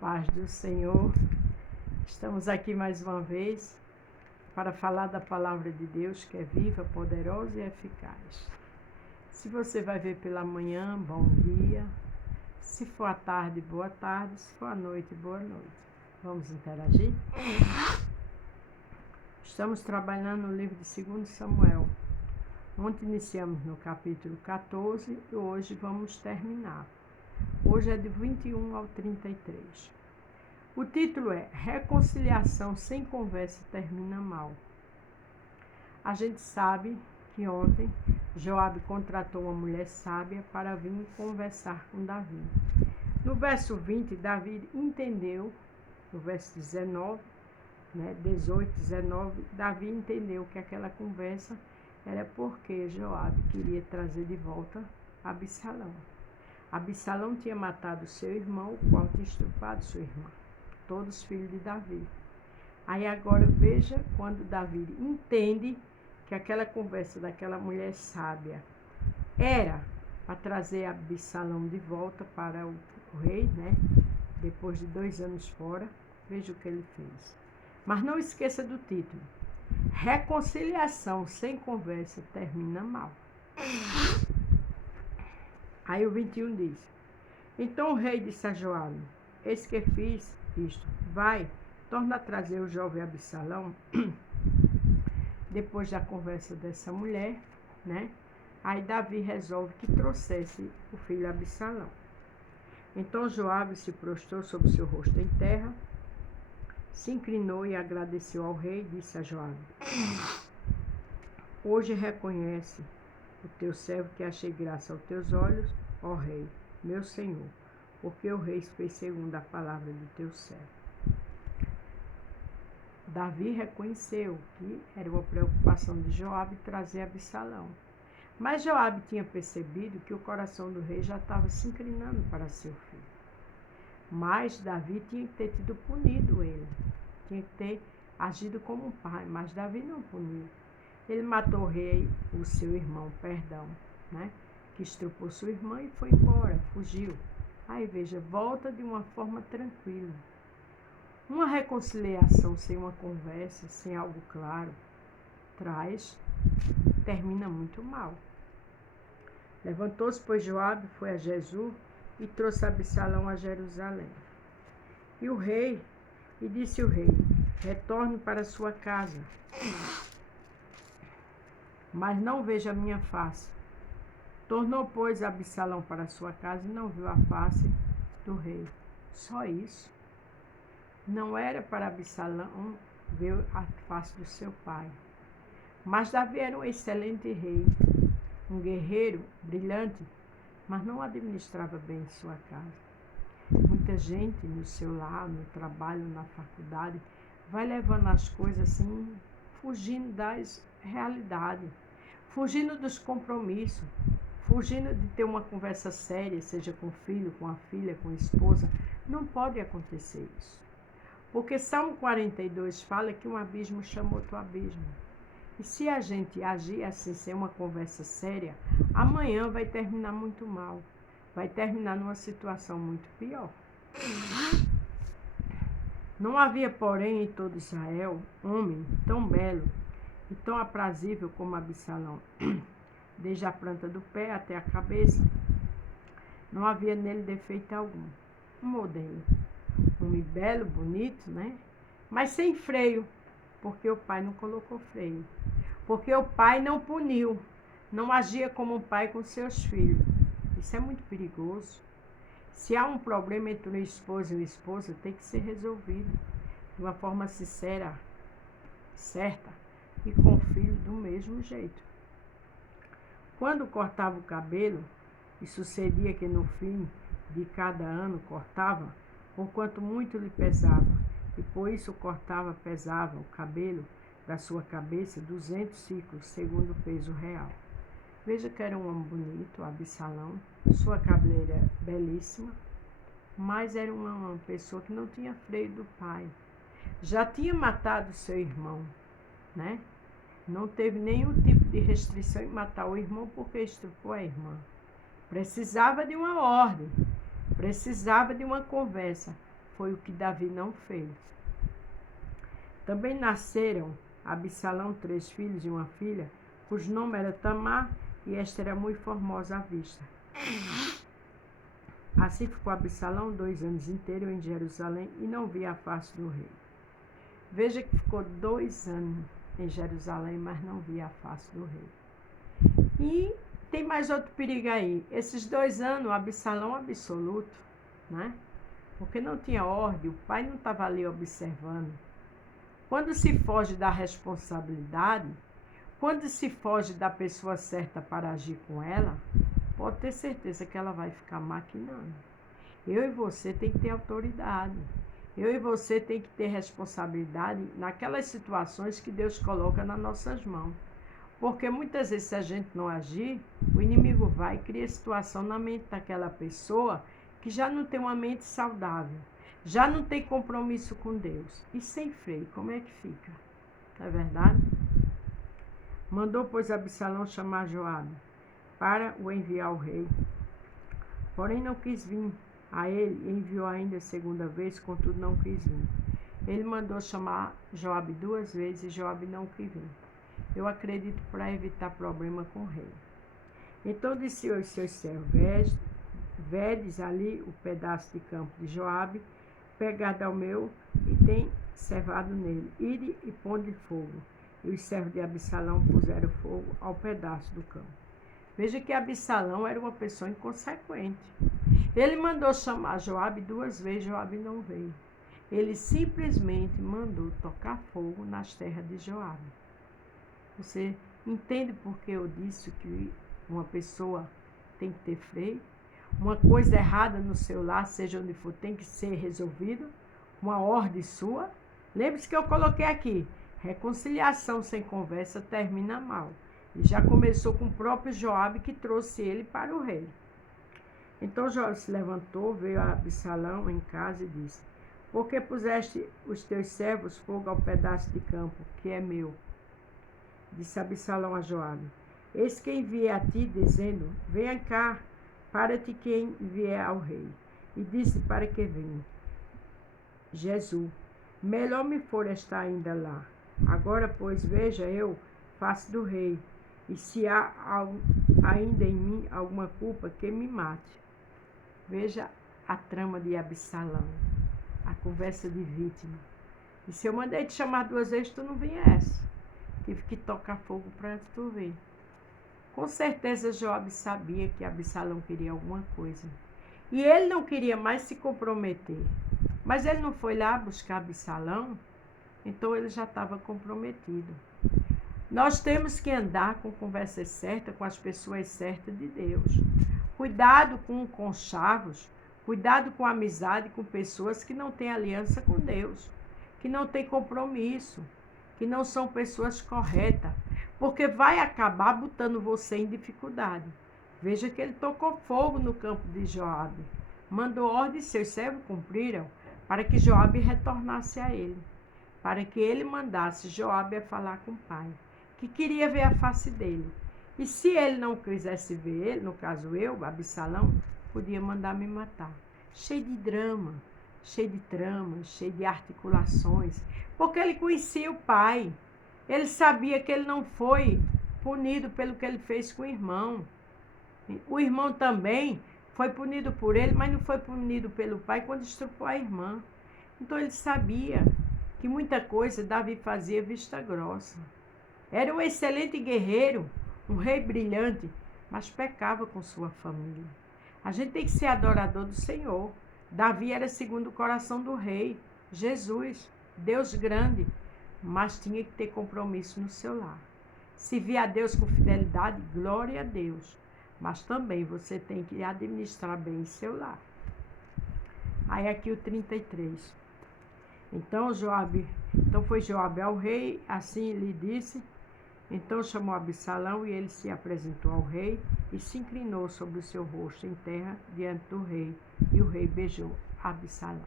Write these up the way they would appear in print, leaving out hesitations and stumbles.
Paz do Senhor, estamos aqui mais uma vez para falar da palavra de Deus que é viva, poderosa e eficaz. Se você vai ver pela manhã, bom dia. Se for à tarde, boa tarde. Se for à noite, boa noite. Vamos interagir? Estamos trabalhando no livro de 2 Samuel. Ontem iniciamos no capítulo 14 e hoje vamos terminar. Hoje é de 21 ao 33. O título é Reconciliação sem conversa termina mal. A gente sabe que ontem Joabe contratou uma mulher sábia para vir conversar com Davi. No verso 20, Davi entendeu, no verso 19, 18, 19, Davi entendeu que aquela conversa era porque Joabe queria trazer de volta Absalão. Absalão tinha matado seu irmão, o qual tinha estrupado sua irmã, todos filhos de Davi. Aí agora veja quando Davi entende que aquela conversa daquela mulher sábia era para trazer Absalão de volta para o rei, depois de 2 anos fora, veja o que ele fez. Mas não esqueça do título. Reconciliação sem conversa termina mal. Aí o 21 diz: Então o rei disse a Joabe: Eis que fiz isto, vai, torna a trazer o jovem Absalão. Depois da conversa dessa mulher, aí Davi resolve que trouxesse o filho Absalão. Então Joabe se prostrou sobre o seu rosto em terra, se inclinou e agradeceu ao rei e disse a Joabe: Hoje reconhece o teu servo que achei graça aos teus olhos, ó rei, meu senhor, porque o rei fez segundo a palavra do teu servo. Davi reconheceu que era uma preocupação de Joabe trazer Absalão. Mas Joabe tinha percebido que o coração do rei já estava se inclinando para seu filho. Mas Davi tinha que ter tido punido ele, tinha que ter agido como um pai, mas Davi não puniu. Ele matou o rei, o seu irmão, que estrupou sua irmã e foi embora, fugiu. Aí veja, volta de uma forma tranquila. Uma reconciliação sem uma conversa, sem algo claro, termina muito mal. Levantou-se, pois, Joabe, foi a Jesur e trouxe Absalão a Jerusalém. E disse o rei: Retorne para sua casa, mas não veja a minha face. Tornou, pois, Absalão para sua casa e não viu a face do rei. Só isso. Não era para Absalão ver a face do seu pai. Mas Davi era um excelente rei, um guerreiro brilhante, mas não administrava bem sua casa. Muita gente no seu lar, no trabalho, na faculdade, vai levando as coisas assim, fugindo das realidades, fugindo dos compromissos, fugindo de ter uma conversa séria, seja com o filho, com a filha, com a esposa. Não pode acontecer isso. Porque Salmo 42 fala que um abismo chama outro abismo. E se a gente agir assim, sem uma conversa séria, amanhã vai terminar muito mal. Vai terminar numa situação muito pior. Não havia, porém, em todo Israel, homem tão belo e tão aprazível como Absalão. Desde a planta do pé até a cabeça, não havia nele defeito algum. Um modelo. Homem belo, bonito, mas sem freio, porque o pai não colocou freio. Porque o pai não puniu, não agia como um pai com seus filhos. Isso é muito perigoso. Se há um problema entre um esposo e uma esposa, tem que ser resolvido de uma forma sincera, certa, e com o filho do mesmo jeito. Quando cortava o cabelo, e sucedia que no fim de cada ano cortava, porquanto muito lhe pesava, e por isso pesava o cabelo da sua cabeça 200 ciclos, segundo o peso real. Veja que era um homem bonito, Absalão, sua cabeleira belíssima, mas era uma pessoa que não tinha freio do pai. Já tinha matado seu irmão, Não teve nenhum tipo de restrição em matar o irmão porque estrupou a irmã. Precisava de uma ordem, precisava de uma conversa. foi o que Davi não fez. Também nasceram a Absalão 3 filhos e uma filha, cujo nome era Tamar, e esta era muito formosa à vista. Assim ficou Absalão 2 anos inteiros em Jerusalém e não via a face do rei. Veja que ficou 2 anos em Jerusalém, mas não via a face do rei. E tem mais outro perigo aí. Esses 2 anos, o Absalão absoluto, né? Porque não tinha ordem, o pai não estava ali observando. Quando se foge da responsabilidade, quando se foge da pessoa certa para agir com ela, pode ter certeza que ela vai ficar maquinando. Eu e você tem que ter autoridade. Eu e você tem que ter responsabilidade naquelas situações que Deus coloca nas nossas mãos. Porque muitas vezes, se a gente não agir, o inimigo vai e cria situação na mente daquela pessoa que já não tem uma mente saudável, já não tem compromisso com Deus. E sem freio, como é que fica? Não é verdade? Mandou, pois, Absalão chamar Joabe para o enviar ao rei. Porém não quis vir a ele, e enviou ainda a segunda vez, contudo não quis vir. Ele mandou chamar Joabe 2 vezes e Joabe não quis vir. Eu acredito para evitar problema com o rei. Então disse aos seus servos: vedes ali o pedaço de campo de Joabe, pegado ao meu e tem cevado nele. Ide e ponde fogo. E os servos de Absalão puseram fogo ao pedaço do campo. Veja que Absalão era uma pessoa inconsequente. Ele mandou chamar Joabe 2 vezes, Joabe não veio. Ele simplesmente mandou tocar fogo nas terras de Joabe. Você entende por que eu disse que uma pessoa tem que ter freio? Uma coisa errada no seu lar, seja onde for, tem que ser resolvido. Uma ordem sua. Lembre-se que eu coloquei aqui. Reconciliação sem conversa termina mal. E já começou com o próprio Joabe que trouxe ele para o rei. Então Joabe se levantou, veio a Absalão em casa e disse: por que puseste os teus servos fogo ao pedaço de campo, que é meu? Disse Absalão a Joabe: eis que enviei a ti, dizendo: venha cá, para-te quem vier ao rei. E disse: para que venha? Jesus: melhor me for estar ainda lá. Agora, pois, veja eu, face do rei, e se há ainda em mim alguma culpa, que me mate. Veja a trama de Absalão, a conversa de vítima. E se eu mandei te chamar 2 vezes, tu não viesse. Tive que tocar fogo para tu ver. Com certeza Joabe sabia que Absalão queria alguma coisa. E ele não queria mais se comprometer. Mas ele não foi lá buscar Absalão, então ele já estava comprometido. Nós temos que andar com conversa certa, com as pessoas certas de Deus. Cuidado com conchavos, cuidado com amizade com pessoas que não têm aliança com Deus, que não têm compromisso, que não são pessoas corretas, porque vai acabar botando você em dificuldade. Veja que ele tocou fogo no campo de Joabe, mandou ordem e seus servos cumpriram, para que Joabe retornasse a ele, para que ele mandasse Joabe a falar com o pai, que queria ver a face dele. E se ele não quisesse ver ele, no caso eu, Absalão, podia mandar me matar. Cheio de drama, cheio de tramas, cheio de articulações, porque ele conhecia o pai. Ele sabia que ele não foi punido pelo que ele fez com o irmão. O irmão também foi punido por ele, mas não foi punido pelo pai quando estrupou a irmã. Então ele sabia que muita coisa Davi fazia vista grossa. Era um excelente guerreiro, um rei brilhante, mas pecava com sua família. A gente tem que ser adorador do Senhor. Davi era segundo o coração do rei, Jesus, Deus grande, mas tinha que ter compromisso no seu lar. Servir a Deus com fidelidade, glória a Deus, mas também você tem que administrar bem seu lar. Aí aqui o 33. Então foi Joabe ao rei, assim lhe disse. Então chamou Absalão e ele se apresentou ao rei e se inclinou sobre o seu rosto em terra diante do rei. E o rei beijou Absalão.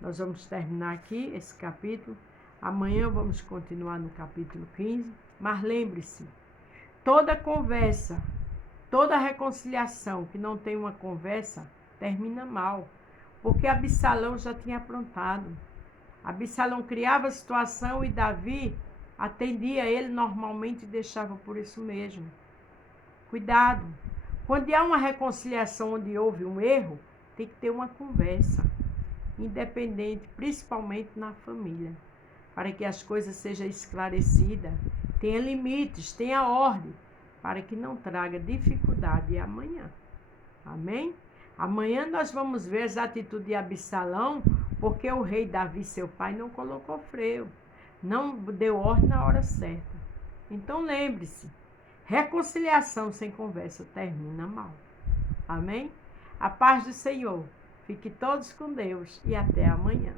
Nós vamos terminar aqui esse capítulo. Amanhã vamos continuar no capítulo 15. Mas lembre-se, toda conversa, toda reconciliação que não tem uma conversa, termina mal. porque Absalão já tinha aprontado. Absalão criava a situação e Davi atendia ele normalmente e deixava por isso mesmo. Cuidado. Quando há uma reconciliação onde houve um erro, tem que ter uma conversa, independente, principalmente na família, para que as coisas sejam esclarecidas, tenha limites, tenha ordem, para que não traga dificuldade amanhã. Amém? Amanhã nós vamos ver as atitudes de Absalão, porque o rei Davi, seu pai, não colocou freio, não deu ordem na hora certa. Então lembre-se, reconciliação sem conversa termina mal. Amém? A paz do Senhor. Fique todos com Deus e até amanhã.